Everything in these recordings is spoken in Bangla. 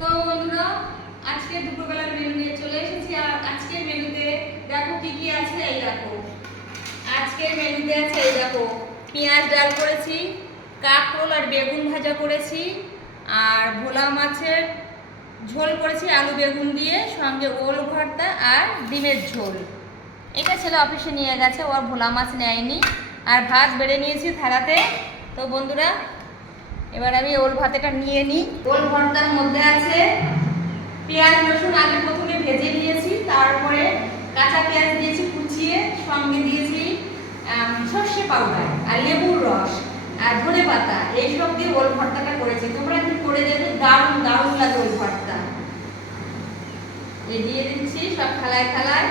তো বন্ধুরা, আজকে দুপুরবেলার মেনু নিয়ে চলে এসেছি আর আজকের মেনুতে দেখো কি কি আছে, এই দেখো। আজকের মেনুতে আছে, এই দেখো, পেঁয়াজ ডাল করেছি, কাঁকরোল আর বেগুন ভাজা করেছি, আর ভোলা মাছের ঝোল করেছি, আলু বেগুন দিয়ে, সঙ্গে ওল ভর্তা আর ডিমের ঝোল। এটা ছেলে অফিসে নিয়ে গেছে, ওর ভোলা মাছ নেয়নি। আর ভাত বেড়ে নিয়েছি থালাতে। তো বন্ধুরা এবার আমি ওল ভাতেটা নিয়ে নিই। ওল ভর্তার মধ্যে আছে পেঁয়াজ, রসুন, আগে প্রথমে ভেজে নিয়েছি, তারপরে কাঁচা পেঁয়াজ দিয়েছি কুচিয়ে, সঙ্গে দিয়েছি সর্ষে পাউডার আর লেবুর রস আর ধনে পাতা। এইসব দিয়ে ওল ভর্তাটা করেছি। তোমরা একটু করে দেবে দারুণ দারুণ লাগে ওল ভর্তা। এই দিয়ে দিচ্ছি, সব থালায় থালায়,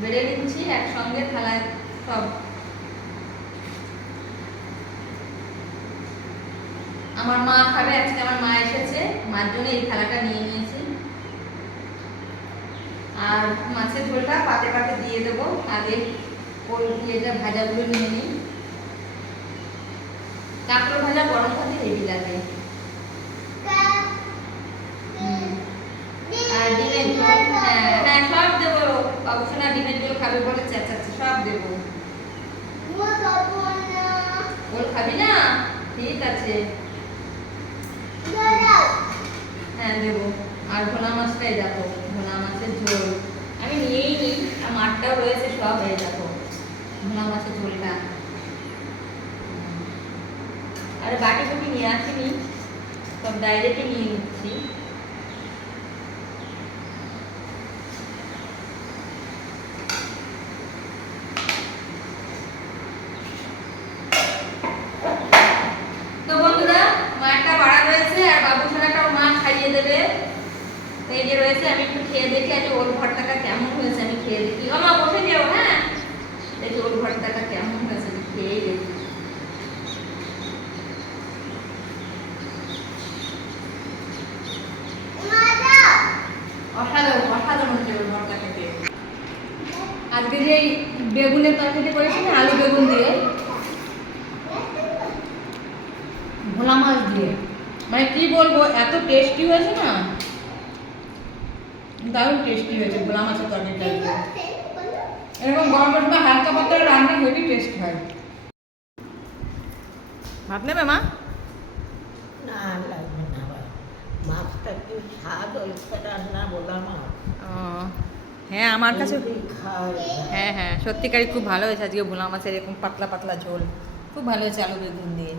বেড়ে দিচ্ছি একসঙ্গে থালায় সব আমার মা খাবে আজকে আমার মা এসেছে। মার জন্য এই থালাটা নিয়ে নিয়েছি। আর মাছের ঝোলটা পাতে পাতে দিয়ে দেবো। আগে ওই ইয়েটা ভাজাগুলো নিয়ে নিই। কাঁকড়ো ভাজা গরম ভাতে হেভি লাগে। আর ডিমের ঝোল হ্যাঁ হ্যাঁ সব দেবো। অবশ্য না ডিমের ঝোল খাবে বলে চেঁচাচ্ছে সব দেবো। ওল খাবি না? ঠিক আছে হ্যাঁ দেবো। আর ভোলা মাছটাই দেখো, ভোলা মাছের ঝোল। আমি নিয়েই নিই আর মাঠটাও রয়েছে, সব হয়ে দেখো, ভোলা মাছের ঝোলটা। আর বাটি কুটি নিয়ে আসিনি, সব ডাইরেক্টই নিয়ে নিচ্ছি। তো বন্ধুরা মায়েরটা বাড়া রয়েছে আর বাবু ছানাটাও মা খাইয়ে দেবে যে রয়েছে, আমি একটু খেয়ে দেখি আজ ওর ভর্তাটা কেমন হয়েছে, আমি খেয়ে দেখি। ও মা, বসে যেও হ্যাঁ? দেখি ওর ভর্তাটা কেমন হয়েছে, আমি খেয়ে দেখি। অসাধারণ অসাধারণ ওর ভর্তা খেতে আজকে যে বেগুনের তরকারি করেছি না, আলু বেগুন দিয়ে, ভোলা মাছ দিয়ে মানে কি বলব, এত টেস্টি হয়েছে না? দারুণ টেস্টি হয়েছে ভোলা মাছের তরকারিটা। এরকম গরম গরম হালকা পাতলা রান্না হেভি টেস্ট হয়। ভাত নেবে মা? না লাগবে না মাছটা কি স্বাদ হয়েছে রান্না বলা মাছ হ্যাঁ আমার কাছে হ্যাঁ হ্যাঁ সত্যিকারই খুব ভালো হয়েছে আজকে ভোলা মাছের এরকম পাতলা পাতলা ঝোল। খুব ভালো হয়েছে আলু বেগুন দিয়ে।